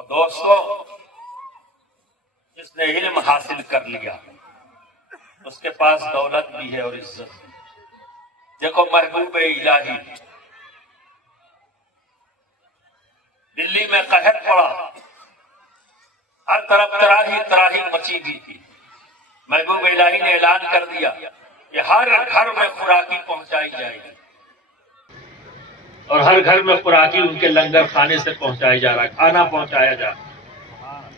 اور دوستوں، جس نے علم حاصل کر لیا اس کے پاس دولت بھی ہے اور عزت بھی۔ دیکھو محبوب الہی، دلی میں قحط پڑا، ہر طرف تراہی تراہی مچی ہوئی تھی۔ محبوب الہی نے اعلان کر دیا کہ ہر گھر میں خوراکی پہنچائی جائے گی، اور ہر گھر میں خوراکی ان کے لنگر خانے سے پہنچایا جا رہا ہے، کھانا پہنچایا جا رہا ہے۔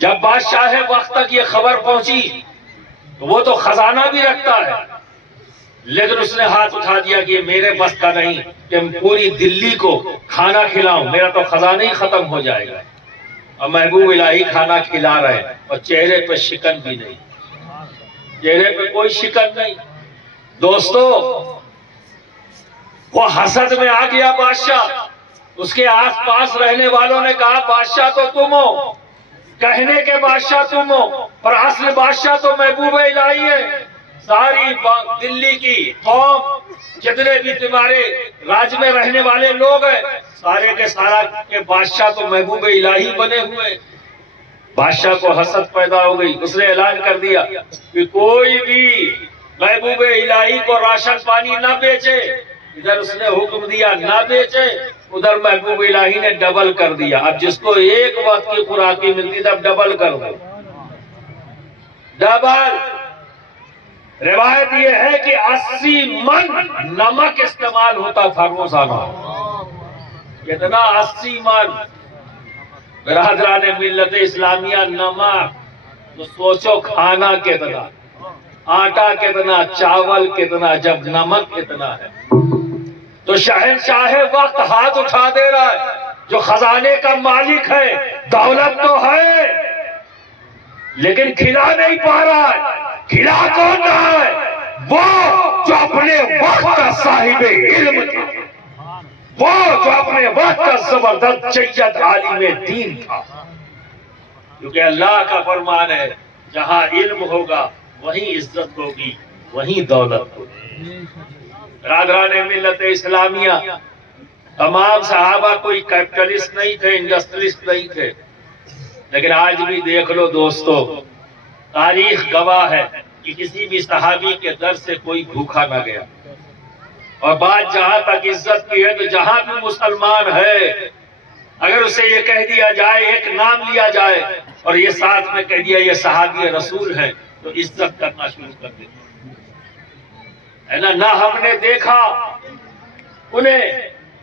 جب بادشاہ وقت تک یہ خبر پہنچی تو وہ تو خزانہ بھی رکھتا ہے، لیکن اس نے ہاتھ اٹھا دیا کہ یہ میرے بس کا نہیں کہ پوری دلی کو کھانا کھلاؤں، میرا تو خزانہ ہی ختم ہو جائے گا۔ اور محبوب الہی کھانا کھلا رہے ہیں اور چہرے پہ شکن بھی نہیں، چہرے پہ کوئی شکن نہیں۔ دوستو، وہ حسد میں آ گیا بادشاہ، اس کے آس پاس رہنے والوں نے کہا بادشاہ تو تم ہو، کہنے کے بادشاہ تم ہو، پر اصل بادشاہ تو محبوب الہی ہے۔ ساری دلی کی قوم، جتنے بھی تمہارے راج میں رہنے والے لوگ ہیں، سارے کے سارا کے بادشاہ تو محبوب الہی بنے ہوئے۔ بادشاہ کو حسد پیدا ہو گئی، اس نے اعلان کر دیا کہ کوئی بھی محبوب الہی کو راشن پانی نہ بیچے۔ ادھر اس نے حکم دیا نہ بیچے، ادھر محبوب الہی نے ڈبل کر دیا۔ اب جس کو ایک وقت کی خوراکی ملتی تب ڈبل کر دو، ڈبل۔ روایت یہ ہے کہ 80 من نمک استعمال ہوتا تھا روزانہ۔ کتنا؟ 80 من۔ برادران ملت اسلامیہ، نمک تو سوچو کھانا کتنا، آٹا کتنا، چاول کتنا، جب نمک کتنا ہے۔ تو شہنشاہ وقت ہاتھ اٹھا دے رہا ہے، جو خزانے کا مالک ہے، دولت تو ہے لیکن کھلا نہیں پا رہا ہے۔ کھلا کون رہا ہے؟ وہ جو اپنے وقت کا صاحب علم تھا، وہ جو اپنے وقت کا زبردست جید عالم دین تھا۔ کیونکہ اللہ کا فرمان ہے جہاں علم ہوگا وہیں عزت ہوگی، وہیں دولت ہوگی۔ برادران ملت اسلامیہ، تمام صحابہ کوئی کیپٹلسٹ نہیں تھے، انڈسٹریلسٹ نہیں تھے، لیکن آج بھی دیکھ لو دوستو، تاریخ گواہ ہے کہ کسی بھی صحابی کے در سے کوئی بھوکا نہ گیا۔ اور بات جہاں تک عزت کی ہے تو جہاں بھی مسلمان ہے، اگر اسے یہ کہہ دیا جائے، ایک نام لیا جائے اور یہ ساتھ میں کہہ دیا یہ صحابی رسول ہے، تو عزت کرنا شروع کر دیتے ہے نا۔ نہ ہم نے دیکھا انہیں،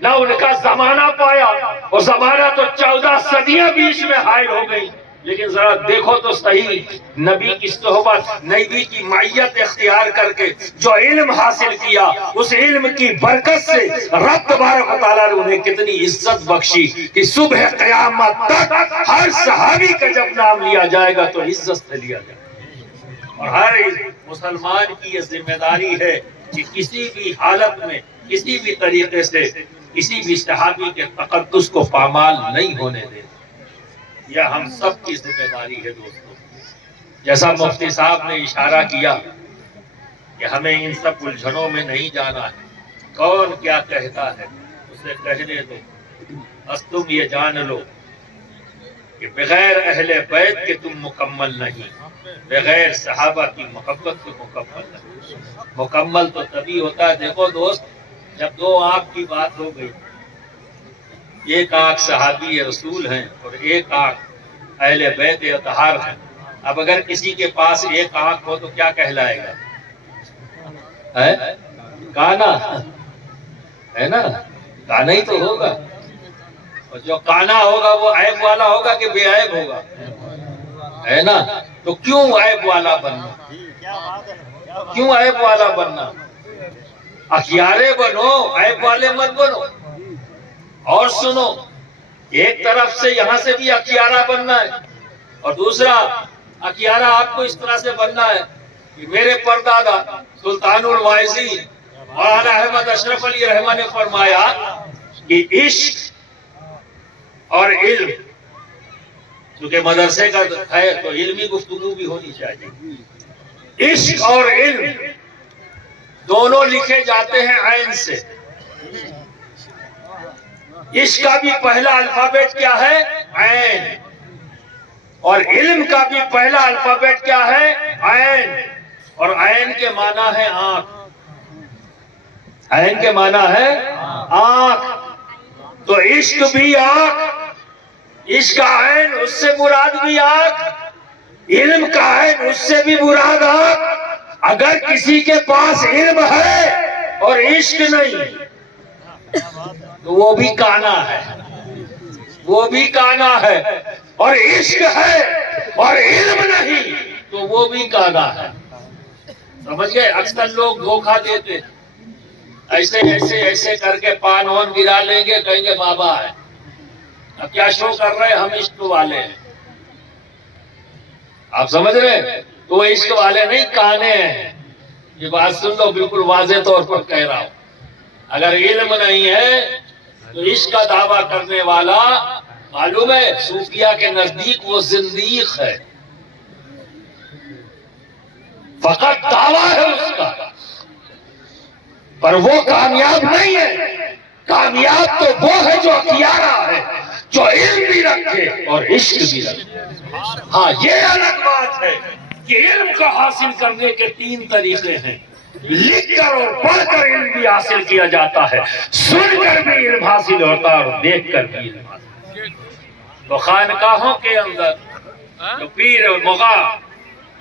نہ ان کا زمانہ پایا، اور زمانہ تو 14 صدیاں بیچ میں حائل ہو گئی، لیکن ذرا دیکھو تو صحیح، نبی کی صحبت، نبی کی معیت اختیار کر کے جو علم حاصل کیا، اس علم کی برکت سے رب تبارک و تعالیٰ نے انہیں کتنی عزت بخشی کہ صبح قیامت تک ہر صحابی کا جب نام لیا جائے گا تو عزت سے لیا جائے گا۔ اور ہر مسلمان کی یہ ذمہ داری ہے کہ کسی بھی حالت میں، کسی بھی طریقے سے کسی بھی صحابی کے تقدس کو پامال نہیں ہونے دے۔ یہ ہم سب کی ذمہ داری ہے دوستو۔ جیسا مفتی صاحب نے اشارہ کیا کہ ہمیں ان سب الجھنوں میں نہیں جانا ہے، کون کیا کہتا ہے اسے کہنے دو، بس تم یہ جان لو کہ بغیر اہل بیت کے تم مکمل نہیں، بغیر صحابہ کی محبت کے مکمل نہیں۔ مکمل تو تبھی ہوتا ہے، دیکھو دوست، جب دو آنکھ کی بات ہو گئی، ایک آنکھ صحابی رسول ہیں اور ایک آنکھ اہل بیت اطہار ہیں۔ اب اگر کسی کے پاس ایک آنکھ ہو تو کیا کہلائے گا؟ کانا ہے نا، کانا ہی تو ہوگا، اور جو کانا ہوگا وہ عیب والا ہوگا کہ بے عیب ہوگا؟ ہے نا۔ تو کیوں عیب والا بننا؟ کیوں عیب والا بننا؟ اخیارے بنو، عیب والے مت بنو۔ اور سنو، ایک طرف سے یہاں سے بھی اخیارہ بننا ہے، اور دوسرا اخیارہ آپ کو اس طرح سے بننا ہے کہ میرے پردادا سلطان الوائزی مولانا احمد اشرف علی رحمہ نے فرمایا کہ عشق اور علم، چونکہ مدرسے کا ہے تو علمی گفتگو بھی ہونی چاہیے، عشق اور علم دونوں لکھے جاتے ہیں عین سے۔ عشق کا بھی پہلا الفابیٹ کیا ہے؟ عین۔ اور علم کا بھی پہلا الفابیٹ کیا ہے؟ عین. اور عین کے معنی ہے آنکھ. عین کے معنی ہے آنکھ. تو عشق بھی آنکھ، عشق کا عین اس سے مراد بھی آنکھ، علم کا عین اس سے بھی مراد آنکھ. اگر کسی کے پاس علم ہے اور عشق نہیں تو وہ بھی کانا ہے، وہ بھی کانا ہے. اور عشق ہے اور علم نہیں تو وہ بھی کانا ہے. سمجھ گئے؟ اکثر لوگ دھوکہ دیتے، ایسے ایسے ایسے کر کے پان وان گرا لیں گے، کہیں گے بابا ہے. اب کیا شو کر رہے ہیں؟ ہم عشق والے ہیں. آپ سمجھ رہے ہیں؟ تو وہ عشق والے نہیں، کانے ہیں. یہ بات سن لو، بالکل واضح طور پر کہہ رہا ہوں. اگر علم نہیں ہے تو عشق کا دعویٰ کرنے والا، معلوم ہے صوفیہ کے نزدیک وہ زندیق ہے. فقط دعویٰ ہے اس کا، پر وہ کامیاب نہیں ہے. کامیاب تو وہ ہے جو اختیارہ ہے، جو علم بھی رکھے اور عشق بھی رکھے. ہاں یہ الگ بات ہے کہ علم کا حاصل کرنے کے 3 طریقے ہیں. لکھ کر اور پڑھ کر علم بھی حاصل کیا جاتا ہے، سن کر بھی علم حاصل ہوتا ہے، اور دیکھ کر بھی علم حاصل. تو خانقاہوں کے اندر جو پیر اور مغا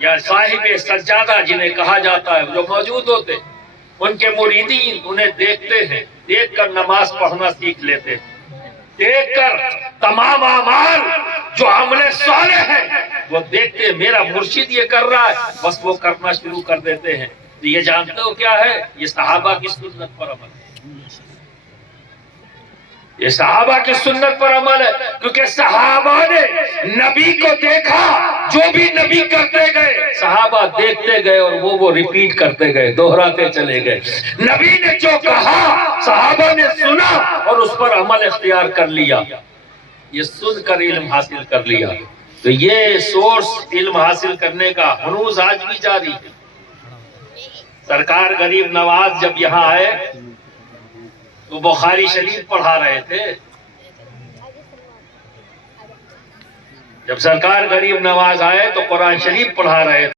یا صاحب سجادہ جنہیں کہا جاتا ہے، جو موجود ہوتے، ان کے مریدین انہیں دیکھتے ہیں، دیکھ کر نماز پڑھنا سیکھ لیتے ہیں. دیکھ کر تمام اعمال جو عمل صالح ہیں وہ دیکھتے ہیں، میرا مرشد یہ کر رہا ہے، بس وہ کرنا شروع کر دیتے ہیں. تو یہ جانتے ہو کیا ہے؟ یہ صحابہ کی سنت پر عمل ہے. یہ صحابہ کی سنت پر عمل ہے، کیونکہ صحابہ نے نبی کو دیکھا، جو بھی نبی کرتے گئے صحابہ دیکھتے گئے اور وہ ریپیٹ کرتے گئے، دوہراتے چلے گئے. نبی نے جو کہا صحابہ نے سنا اور اس پر عمل اختیار کر لیا. یہ سن کر علم حاصل کر لیا. تو یہ سورس علم حاصل کرنے کا ہنوز آج بھی جاری ہے. سرکار غریب نواز جب یہاں آئے تو بخاری شریف پڑھا رہے تھے. جب سرکار غریب نواز آئے تو قرآن شریف پڑھا رہے تھے.